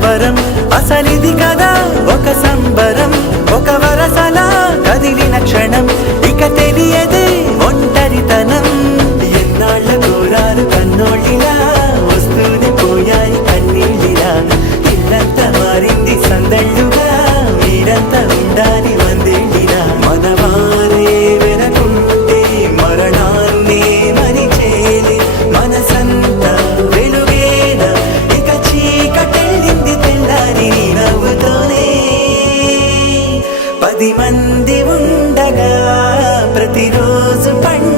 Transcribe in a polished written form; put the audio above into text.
కలవరం అసలిది కదా ఒక సంబరం ఒక వరసలా కదిలిన క్షణం ఇక తెలియదే ఒంటరితనం ఎన్నాళ్ళ కోరారు కన్నోళ్ళిలా వస్తూనే పోయాయి కన్నీళ్ళిలా ఇల్లంతా మారింది సందళ్ళుగా మీరంతా ఉండాలి వందేళ్ళిలా మనవారే వెనకుంటే మరణాన్నే మరిచేలే మనసంతా వెలుగేన ఇక చీకటెళ్ళింది తెల్లారి నవ్వుతోనే 10 మంది ఉండగా ప్రతిరోజు పండుగ